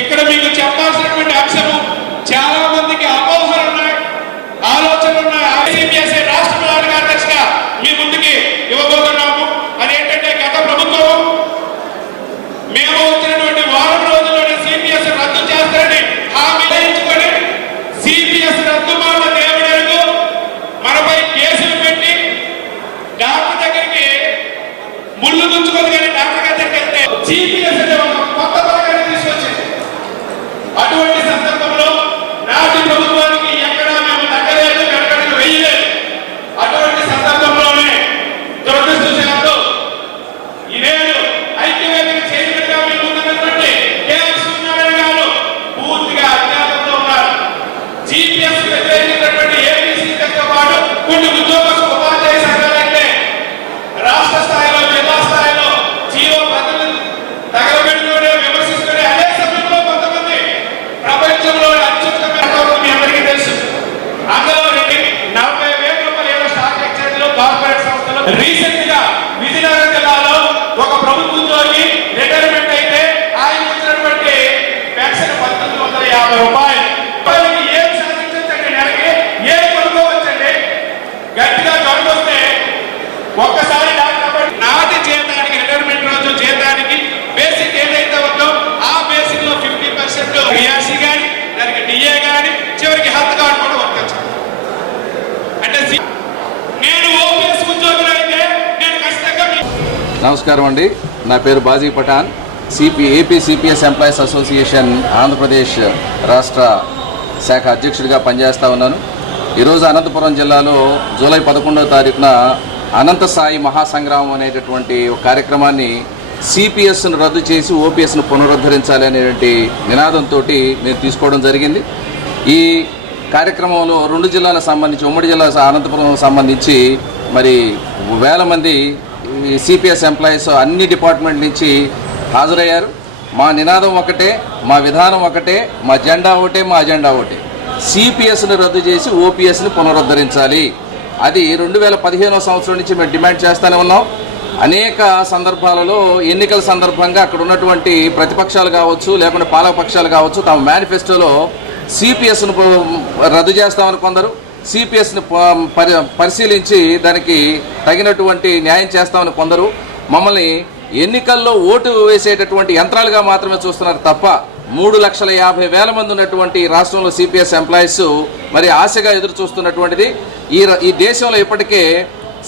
ఇక్కడ మీకు చెప్పాల్సినటువంటి అంశము చాలా మందికి అపోహలు ఉన్నాయి, ఆలోచనలు ఉన్నాయి. ఐసీపీఎస్ఐ రాష్ట్ర ప్రధాన కార్యదర్శిగా మీ ముందుకి ఇవ్వబోతున్నాము. అదేంటంటే గత ప్రభుత్వం మేము వచ్చినటువంటి వారం రోజుల్లోనే సిపిఎస్ రద్దు చేస్తారని హామీ ఇచ్చుకొని సిపిఎస్ రద్దు మాట దేవుడు మనపై కేసులు పెట్టి డాక్టర్ దగ్గరికి ముళ్ళు గుంచుకొని కానీ డాక్టర్ గారి దగ్గరికి వెళ్తే సిపిఎస్ అనే ఒక కొత్త పథకాన్ని తీసుకొచ్చింది. అటువంటి సందర్భంలో రాష్ట్ర ప్రభుత్వానికి ఎక్కడా మేము తగ్గలేదు, వెనకడుగు వేయలేదు. అటువంటి సందర్భంలోనే దురదృష్టవశాత్తు ఈవేళ ఐక్యవేదిక చైర్మన్ గా మీ ముందున్నటువంటి కేఎస్ సూర్యనారాయణ గారు పూర్తిగా అజ్ఞాతంలో ఉన్నారు. జీపీఎస్ వ్యతిరేకించినటువంటి ఏపీసీతో పాటు కొన్ని ఉపాధ్యాయ సంఘాలైతే రాష్ట్ర స్థాయిలో, జిల్లా స్థాయిలో జీవో ప్రతినిధులు తగలబెట్టుకునే విమర్శిస్తున్న అదే సమయంలో కొంతమంది ప్రపంచంలో అత్యుత్తమైన మీ అందరికీ తెలుసు. అందులో 40,000 రూపాయల స్టాక్ ఎక్స్చేంజ్ లో కార్పొరేట్ సంస్థలు రీసెంట్ గా విజయనగరం జిల్లాలో ఒక ప్రభుత్వ ఉద్యోగి రిటైర్మెంట్ అయితే ఆయన ఇచ్చినటువంటి పెన్షన్ 1,950 రూపాయలు. ఏం సాధించండి, నెలకి ఏం కొనుక్కోవచ్చండి. గట్టిగా గడుకొస్తే ఒక్కసారి నాటి జీతానికి రిటైర్మెంట్ రోజు జీతానికి బేసిక్ ఏదైతే ఉందో ఆ బేసిక్ లో 50% రియాసి కానీ దానికి డిఏ కానీ చివరికి హెల్త్ కార్డు కూడా వర్తించాలి. అంటే నేను ఓపీఎస్ ఉద్యోగులు అయితే నేను ఖచ్చితంగా. నమస్కారం అండి, నా పేరు Baji Pathan, AP CPS employees association Andhra Pradesh రాష్ట్ర శాఖ అధ్యక్షుడిగా పనిచేస్తూ ఉన్నాను. ఈరోజు అనంతపురం జిల్లాలో జూలై 11వ తారీఖున అనంత సాయి మహాసంగ్రామం అనేటటువంటి ఒక కార్యక్రమాన్ని సిపిఎస్ను రద్దు చేసి ఓపీఎస్ను పునరుద్ధరించాలి అనేటువంటి నినాదంతో మేము తీసుకోవడం జరిగింది. ఈ కార్యక్రమంలో 2 జిల్లాలకు సంబంధించి, ఉమ్మడి జిల్లా అనంతపురం సంబంధించి మరి వేల మంది సిపిఎస్ ఎంప్లాయీస్ అన్ని డిపార్ట్మెంట్ నుంచి హాజరయ్యారు. మా నినాదం ఒకటే, మా విధానం ఒకటే, మా జెండా ఒకటే, మా అజెండా ఒకటే. సిపిఎస్ని రద్దు చేసి ఓపీఎస్ని పునరుద్ధరించాలి. అది 2015 సంవత్సరం నుంచి మేము డిమాండ్ చేస్తూనే ఉన్నాం. అనేక సందర్భాలలో ఎన్నికల సందర్భంగా అక్కడ ఉన్నటువంటి ప్రతిపక్షాలు కావచ్చు, లేకుంటే పాలకపక్షాలు కావచ్చు, తమ మేనిఫెస్టోలో సిపిఎస్ను రద్దు చేస్తామని కొందరు, సిపిఎస్ని పరిశీలించి దానికి తగినటువంటి న్యాయం చేస్తామని కొందరు, మమ్మల్ని ఎన్నికల్లో ఓటు వేసేటటువంటి యంత్రాలుగా మాత్రమే చూస్తున్నారు తప్ప 3,50,000 మంది ఉన్నటువంటి రాష్ట్రంలో సిపిఎస్ ఎంప్లాయీస్ మరి ఆశగా ఎదురు చూస్తున్నటువంటిది. ఈ దేశంలో ఇప్పటికే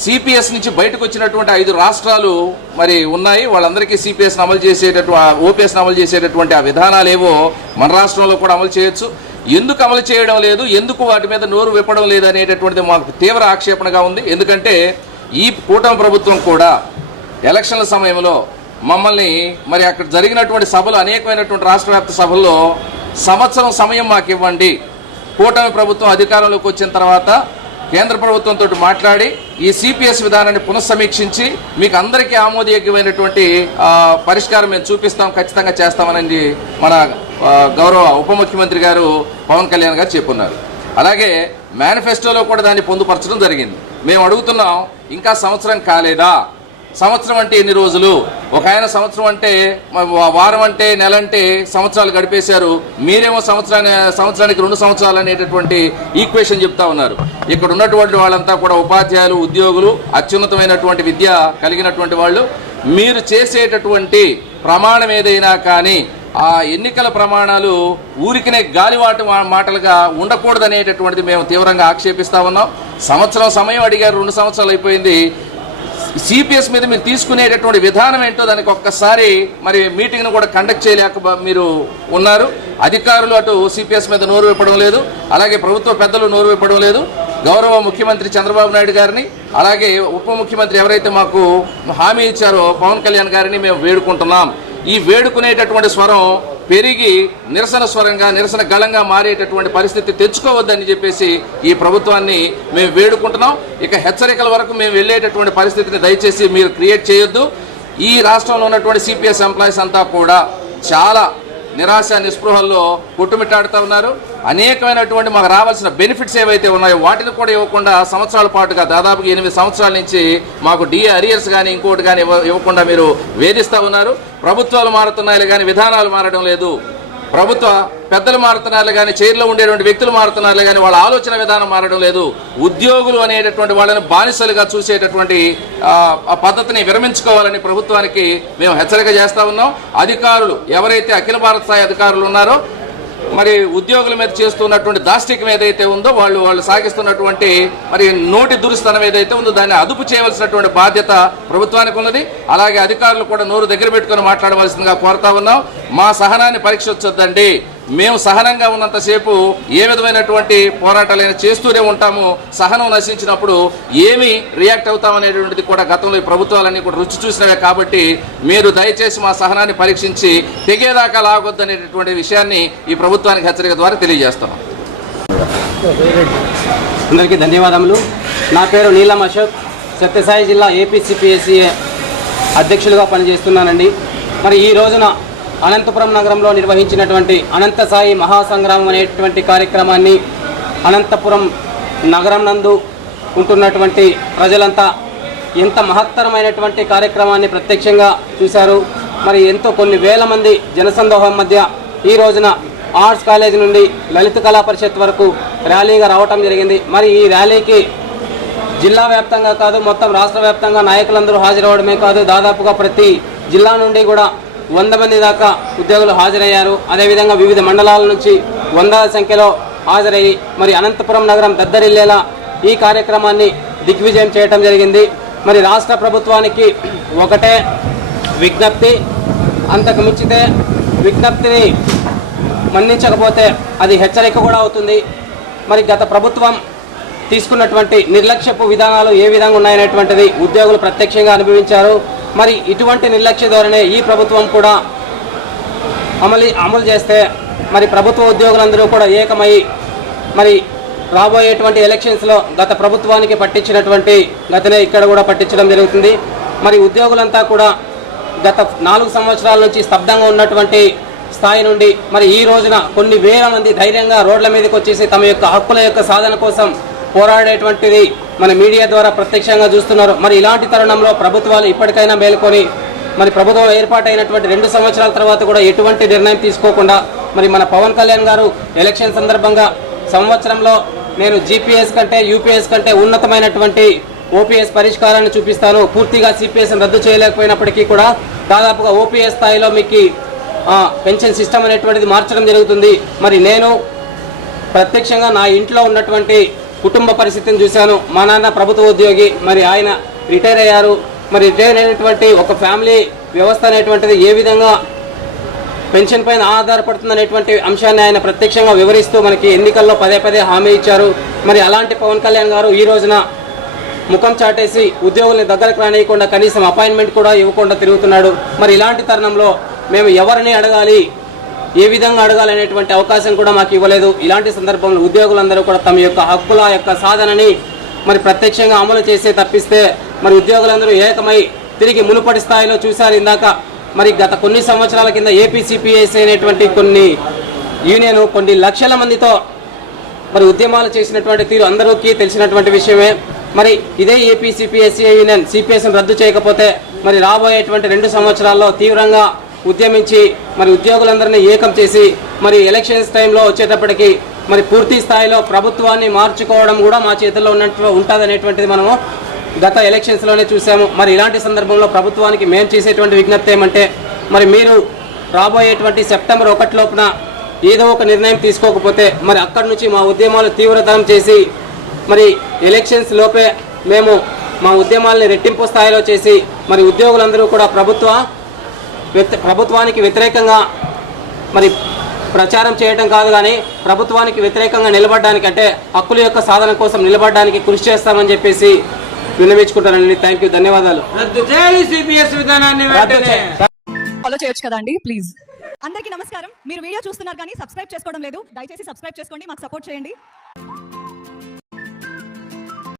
సిపిఎస్ నుంచి బయటకు వచ్చినటువంటి 5 రాష్ట్రాలు మరి ఉన్నాయి. వాళ్ళందరికీ సిపిఎస్ని అమలు చేసేటటువంటి ఓపీఎస్ని అమలు చేసేటటువంటి ఆ విధానాలు ఏవో మన రాష్ట్రంలో కూడా అమలు చేయొచ్చు. ఎందుకు అమలు చేయడం లేదు, ఎందుకు వాటి మీద నోరు విప్పడం లేదు అనేటటువంటిది మాకు తీవ్ర ఆక్షేపణగా ఉంది. ఎందుకంటే ఈ కూటమి ప్రభుత్వం కూడా ఎలక్షన్ల సమయంలో మమ్మల్ని మరి అక్కడ జరిగినటువంటి సభలు, అనేకమైనటువంటి రాష్ట్ర వ్యాప్త సభల్లో సంవత్సరం సమయం మాకు ఇవ్వండి, కూటమి ప్రభుత్వం అధికారంలోకి వచ్చిన తర్వాత కేంద్ర ప్రభుత్వంతో మాట్లాడి ఈ సిపిఎస్ విధానాన్ని పునఃసమీక్షించి మీకు అందరికీ ఆమోదయోగ్యమైనటువంటి పరిష్కారం మేము చూపిస్తాం, ఖచ్చితంగా చేస్తామని మన గౌరవ ఉప ముఖ్యమంత్రి గారు పవన్ కళ్యాణ్ గారు చెప్పున్నారు. అలాగే మేనిఫెస్టోలో కూడా దాన్ని పొందుపరచడం జరిగింది. మేము అడుగుతున్నాం, ఇంకా సంవత్సరం కాలేదా? సంవత్సరం అంటే ఎన్ని రోజులు? ఒక ఆయన సంవత్సరం అంటే వారం అంటే నెల అంటే సంవత్సరాలు గడిపేశారు. మీరేమో సంవత్సరానికి 2 సంవత్సరాలు అనేటటువంటి ఈక్వేషన్ చెప్తా ఉన్నారు. ఇక్కడ ఉన్నటువంటి వాళ్ళంతా కూడా ఉపాధ్యాయులు, ఉద్యోగులు, అత్యున్నతమైనటువంటి విద్య కలిగినటువంటి వాళ్ళు. మీరు చేసేటటువంటి ప్రమాణం ఏదైనా కానీ ఆ ఎన్నికల ప్రమాణాలు ఊరికినే గాలివాటు మాటలుగా ఉండకూడదనేటటువంటిది మేము తీవ్రంగా ఆక్షేపిస్తా ఉన్నాం. సంవత్సరం సమయం అడిగారు, 2 సంవత్సరాలు అయిపోయింది. సిపిఎస్ మీద మీరు తీసుకునేటటువంటి విధానం ఏంటో దానికి ఒక్కసారి మరి మీటింగ్ను కూడా కండక్ట్ చేయలేక మీరు ఉన్నారు. అధికారులు అటు సిపిఎస్ మీద నోరు విప్పడం లేదు, అలాగే ప్రభుత్వ పెద్దలు నోరు విప్పడం లేదు. గౌరవ ముఖ్యమంత్రి చంద్రబాబు నాయుడు గారిని, అలాగే ఉప ముఖ్యమంత్రి ఎవరైతే మాకు హామీ ఇచ్చారో పవన్ కళ్యాణ్ గారిని మేము వేడుకుంటున్నాం. ఈ వేడుకునేటటువంటి స్వరం పెరిగి నిరసన స్వరంగా, నిరసన గళంగా మారేటటువంటి పరిస్థితి తెచ్చుకోవద్దని చెప్పేసి ఈ ప్రభుత్వాన్ని మేము వేడుకుంటున్నాం. ఇక హెచ్చరికల వరకు మేము వెళ్ళేటటువంటి పరిస్థితిని దయచేసి మీరు క్రియేట్ చేయొద్దు. ఈ రాష్ట్రంలో ఉన్నటువంటి సిపిఎస్ ఎంప్లాయీస్ అంతా కూడా చాలా నిరాశ నిస్పృహల్లో కొట్టుమిట్టాడుతూ ఉన్నారు. అనేకమైనటువంటి మాకు రావాల్సిన బెనిఫిట్స్ ఏవైతే ఉన్నాయో వాటిని కూడా ఇవ్వకుండా సంవత్సరాల పాటుగా, దాదాపుగా 8 సంవత్సరాల నుంచి మాకు డిఏ అరియర్స్ కానీ ఇంకోటి కానీ ఇవ్వకుండా మీరు వేధిస్తూ ఉన్నారు. ప్రభుత్వాలు మారుతున్నాయి కానీ విధానాలు మారడం లేదు. ప్రభుత్వ పెద్దలు మారుతున్నారు కానీ, చైర్లో ఉండేటువంటి వ్యక్తులు మారుతున్నారు కానీ వాళ్ళ ఆలోచన విధానం మారడం లేదు. ఉద్యోగులు అనేటటువంటి వాళ్ళని బానిసలుగా చూసేటటువంటి ఆ పద్ధతిని విరమించుకోవాలని ప్రభుత్వానికి మేము హెచ్చరిక చేస్తూ ఉన్నాం. అధికారులు ఎవరైతే అఖిల భారత స్థాయి అధికారులు ఉన్నారో మరి ఉద్యోగుల మీద చేస్తున్నటువంటి దాష్టికం ఏదైతే ఉందో, వాళ్ళు సాగిస్తున్నటువంటి మరి నోటి దురుస్తనం ఏదైతే ఉందో దాన్ని అదుపు చేయవలసినటువంటి బాధ్యత ప్రభుత్వానికి ఉన్నది. అలాగే అధికారులు కూడా నోరు దగ్గర పెట్టుకుని మాట్లాడవలసిందిగా కోరుతా ఉన్నాం. మా సహనాన్ని పరీక్షించొద్దండి. మేము సహనంగా ఉన్నంతసేపు ఏ విధమైనటువంటి పోరాటాలైనా చేస్తూనే ఉంటాము. సహనం నశించినప్పుడు ఏమి రియాక్ట్ అవుతామనేటువంటిది కూడా గతంలో ఈ ప్రభుత్వాలన్నీ కూడా రుచి చూసినవే. కాబట్టి మీరు దయచేసి మా సహనాన్ని పరీక్షించి తెగేదాకా లాగొద్దనేటటువంటి విషయాన్ని ఈ ప్రభుత్వానికి హెచ్చరిక ద్వారా తెలియజేస్తాం. అందరికీ ధన్యవాదములు. నా పేరు నీలం అశోక్, సత్యసాయి జిల్లా ఏపీసీపీఎస్సీ అధ్యక్షులుగా పనిచేస్తున్నానండి. మరి ఈ రోజున అనంతపురం నగరంలో నిర్వహించినటువంటి అనంత సాయి మహాసంగ్రామం అనేటువంటి కార్యక్రమాన్ని అనంతపురం నగరం నందు ఉంటున్నటువంటి ప్రజలంతా ఎంత మహత్తరమైనటువంటి కార్యక్రమాన్ని ప్రత్యక్షంగా చూశారు. మరి కొన్ని వేల మంది జనసందోహం మధ్య ఈ రోజున ఆర్ట్స్ కాలేజ్ నుండి లలిత కళా పరిషత్ వరకు ర్యాలీగా రావటం జరిగింది. మరి ఈ ర్యాలీకి జిల్లా వ్యాప్తంగా కాదు, మొత్తం రాష్ట్ర వ్యాప్తంగా నాయకులందరూ హాజరవడమే కాదు, దాదాపుగా ప్రతి జిల్లా నుండి కూడా 100 మంది దాకా ఉద్యోగులు హాజరయ్యారు. అదేవిధంగా వివిధ మండలాల నుంచి వందల సంఖ్యలో హాజరయ్యి మరి అనంతపురం నగరం దద్దరిల్లేలా ఈ కార్యక్రమాన్ని దిగ్విజయం చేయటం జరిగింది. మరి రాష్ట్ర ప్రభుత్వానికి ఒకటే విజ్ఞప్తి, అంతకు మించితే విజ్ఞప్తిని మన్నించకపోతే అది హెచ్చరిక కూడా అవుతుంది. మరి గత ప్రభుత్వం తీసుకున్నటువంటి నిర్లక్ష్యపు విధానాలు ఏ విధంగా ఉన్నాయనేటువంటిది ఉద్యోగులు ప్రత్యక్షంగా అనుభవించారు. మరి ఇటువంటి నిర్లక్ష్య ధోరణే ఈ ప్రభుత్వం కూడా అమలు చేస్తే మరి ప్రభుత్వ ఉద్యోగులందరూ కూడా ఏకమై మరి రాబోయేటువంటి ఎలక్షన్స్లో గత ప్రభుత్వానికి పట్టించినటువంటి గతనే ఇక్కడ కూడా పట్టించడం జరుగుతుంది. మరి ఉద్యోగులంతా కూడా గత 4 సంవత్సరాల నుంచి స్తబ్దంగా ఉన్నటువంటి స్థాయి నుండి మరి ఈ రోజున కొన్ని వేల మంది ధైర్యంగా రోడ్ల మీదకి వచ్చేసి తమ యొక్క హక్కుల యొక్క సాధన కోసం పోరాడేటువంటిది మన మీడియా ద్వారా ప్రత్యక్షంగా చూస్తున్నారు. మరి ఇలాంటి తరుణంలో ప్రభుత్వాలు ఇప్పటికైనా మేల్కొని మరి ప్రభుత్వం ఏర్పాటైనటువంటి 2 సంవత్సరాల తర్వాత కూడా ఎటువంటి నిర్ణయం తీసుకోకుండా మరి మన పవన్ కళ్యాణ్ గారు ఎలక్షన్ సందర్భంగా సంవత్సరంలో నేను జీపీఎస్ కంటే యూపీఎస్ కంటే ఉన్నతమైనటువంటి ఓపీఎస్ పరిష్కారాన్ని చూపిస్తాను, పూర్తిగా సిపిఎస్ రద్దు చేయలేకపోయినప్పటికీ కూడా దాదాపుగా ఓపీఎస్ స్థాయిలో మీకు పెన్షన్ సిస్టమ్ అనేటువంటిది మార్చడం జరుగుతుంది. మరి నేను ప్రత్యక్షంగా నా ఇంట్లో ఉన్నటువంటి కుటుంబ పరిస్థితిని చూశాను. మా నాన్న ప్రభుత్వ ఉద్యోగి, మరి ఆయన రిటైర్ అయ్యారు. మరి రిటైర్ అయినటువంటి ఒక ఫ్యామిలీ వ్యవస్థ అనేటువంటిది ఏ విధంగా పెన్షన్ పైన ఆధారపడుతుంది అనేటువంటి అంశాన్ని ఆయన ప్రత్యక్షంగా వివరిస్తూ మనకి ఎన్నికల్లో పదే హామీ ఇచ్చారు. మరి అలాంటి పవన్ కళ్యాణ్ గారు ఈ రోజున ముఖం చాటేసి ఉద్యోగుల్ని దగ్గరకు రానియకుండా కనీసం అపాయింట్మెంట్ కూడా ఇవ్వకుండా తిరుగుతున్నాడు. మరి ఇలాంటి తరుణంలో మేము ఎవరిని అడగాలి, ఏ విధంగా అడగాలి అనేటువంటి అవకాశం కూడా మాకు ఇవ్వలేదు. ఇలాంటి సందర్భంలో ఉద్యోగులందరూ కూడా తమ యొక్క హక్కుల యొక్క సాధనని మరి ప్రత్యక్షంగా అమలు చేసే తప్పిస్తే మరి ఉద్యోగులందరూ ఏకమై తిరిగి మునుపటి స్థాయిలో చూశారు. ఇందాక మరి గత కొన్ని సంవత్సరాల కింద ఏపీసీపీఎస్ అనేటువంటి కొన్ని యూనియన్ కొన్ని లక్షల మందితో మరి ఉద్యమాలు చేసినటువంటి తీరు అందరికీ తెలిసినటువంటి విషయమే. మరి ఇదే ఏపీసీపీఎస్సీ యూనియన్ సిపిఎస్ను రద్దు చేయకపోతే మరి రాబోయేటువంటి 2 సంవత్సరాల్లో తీవ్రంగా ఉద్యమించి మరి ఉద్యోగులందరినీ ఏకం చేసి మరి ఎలక్షన్స్ టైంలో వచ్చేటప్పటికి మరి పూర్తి స్థాయిలో ప్రభుత్వాన్ని మార్చుకోవడం కూడా మా చేతుల్లో ఉంటుంది అనేటువంటిది మనము గత ఎలక్షన్స్లోనే చూసాము. మరి ఇలాంటి సందర్భంలో ప్రభుత్వానికి మేము చేసేటువంటి విజ్ఞప్తి ఏమంటే మరి మీరు రాబోయేటువంటి సెప్టెంబర్ 1 లోపున ఏదో ఒక నిర్ణయం తీసుకోకపోతే మరి అక్కడి నుంచి మా ఉద్యమాలు తీవ్రతరం చేసి మరి ఎలక్షన్స్ లోపే మేము మా ఉద్యమాలని రెట్టింపు స్థాయిలో చేసి మరి ఉద్యోగులందరూ కూడా ప్రభుత్వానికి వ్యతిరేకంగా మరి ప్రచారం చేయడం కాదు కానీ ప్రభుత్వానికి వ్యతిరేకంగా నిలబడడానికి అంటే హక్కుల యొక్క సాధన కోసం నిలబడడానికి కృషి చేస్తామని చెప్పేసి విన్నవించుకుంటానండి. థ్యాంక్ యూ, ధన్యవాదాలు. రద్దు చేయి సిపిఎస్ విధానాన్ని ఫాలో చేయొచ్చు కదండి ప్లీజ్. అందరికీ నమస్కారం. మీరు వీడియో చూస్తున్నారు కానీ సబ్స్క్రైబ్ చేసుకోవడం లేదు. దయచేసి సబ్స్క్రైబ్ చేసుకోండి, మాకు సపోర్ట్ చేయండి.